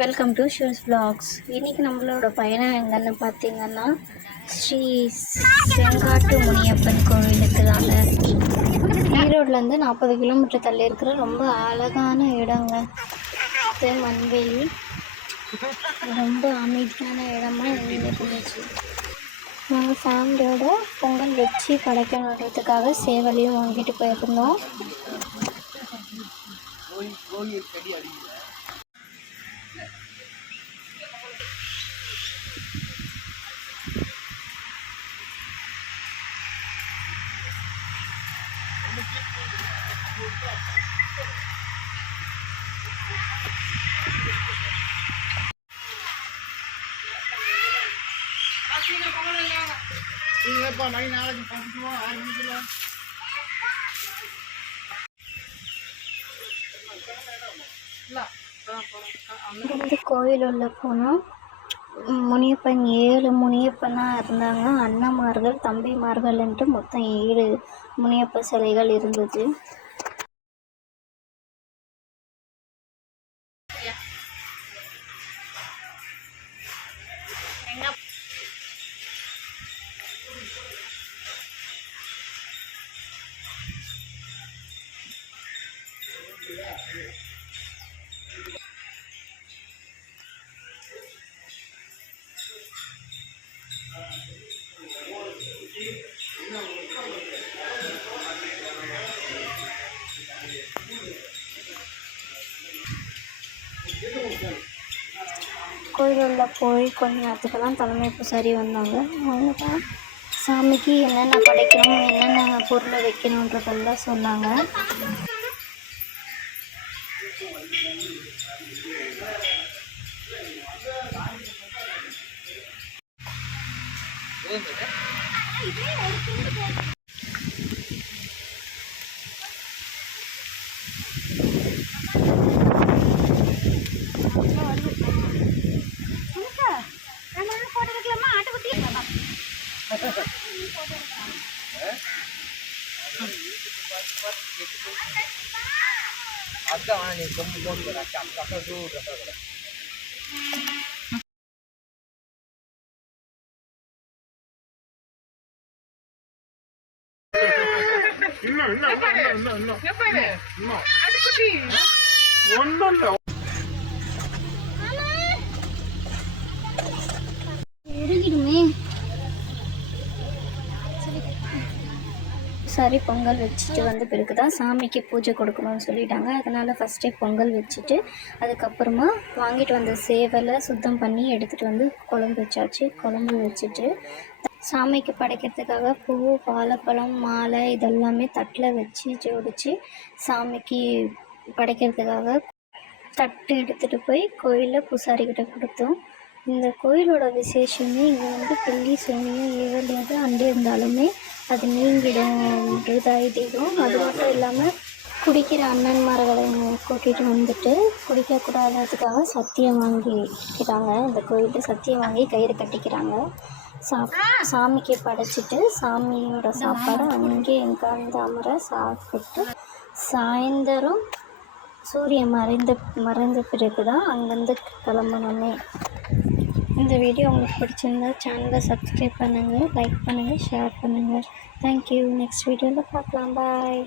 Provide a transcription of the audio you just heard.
Welcome to shoes vlogs. இன்றைக்கி நம்மளோட பயணம் எங்கன்னு பார்த்தீங்கன்னா ஸ்ரீ செங்காட்டு முனியப்பன் கோவிலுக்கு தாங்க. ஈரோட்லேருந்து 40 கிலோமீட்டர் தள்ளி இருக்கிற ரொம்ப அழகான இடங்க. மண்வெளி ரொம்ப அமைதியான இடமா இருந்துச்சு. நாங்கள் ஃபேமிலியோட பொங்கல் வச்சு படைக்கணுன்றதுக்காக சேவலையும் வாங்கிட்டு போயிருந்தோம். இந்த கோயில் உள்ள போனால் முனியப்பன் 7 முனியப்பனாக இருந்தாங்க. அண்ணமார்கள் தம்பிமார்கள் என்று மொத்தம் 7 முனியப்ப சிலைகள் இருந்தது. கோயிலில் போய் கொஞ்ச நேரத்துக்கெல்லாம் தலைமை பூசாரி வந்தாங்க. அவங்க தான் சாமிக்கு என்னென்ன படைக்கணும், என்னென்ன பொருளை வைக்கணுன்றதெல்லாம் சொன்னாங்க. சரி, பொங்கல் வச்சுட்டு வந்த பிறகு தான் சாமிக்கு பூஜை கொடுக்கணும்னு சொல்லிட்டாங்க. அதனால் ஃபஸ்ட்டே பொங்கல் வச்சுட்டு அதுக்கப்புறமா வாங்கிட்டு வந்த சேவலை சுத்தம் பண்ணி எடுத்துகிட்டு வந்து குழம்பு வச்சாச்சு. குழம்பு வச்சுட்டு சாமிக்கு படைக்கிறதுக்காக பூ, வாழைப்பழம், மாலை இதெல்லாமே தட்டில் வச்சு ஜோடித்து சாமிக்கு படைக்கிறதுக்காக தட்டு எடுத்துகிட்டு போய் கோயிலில் பூசாரிக்கிட்ட கொடுத்தோம். இந்த கோயிலோட விசேஷமே இங்கே வந்து பில்லி சூனியம் ஏவல் எது அண்டி இருந்தாலுமே அது நீங்கிடும்ன்றது ஐதீகம். அது மட்டும் இல்லாமல் குடிக்கிற அண்ணன்மார்களை கூட்டிகிட்டு வந்துட்டு குடிக்கக்கூடாததுக்காக சத்தியம் வாங்கிக்கிறாங்க. இந்த கோயிலில் சத்தியம் வாங்கி கயிறு கட்டிக்கிறாங்க. சாமிக்கு படைச்சிட்டு சாமியோட சாப்பாடை அங்கே எங்காந்து அமர சாப்பிட்டு சாயந்தரம் சூரியன் மறைந்த பிறகு தான் அங்கேருந்து கிளம்பணுமே. இந்த வீடியோ உங்களுக்கு பிடிச்சிருந்தா சேனலை சப்ஸ்கிரைப் பண்ணுங்கள், லைக் பண்ணுங்கள், ஷேர் பண்ணுங்கள். தேங்க்யூ. நெக்ஸ்ட் வீடியோவில் பார்க்கலாம். பாய்.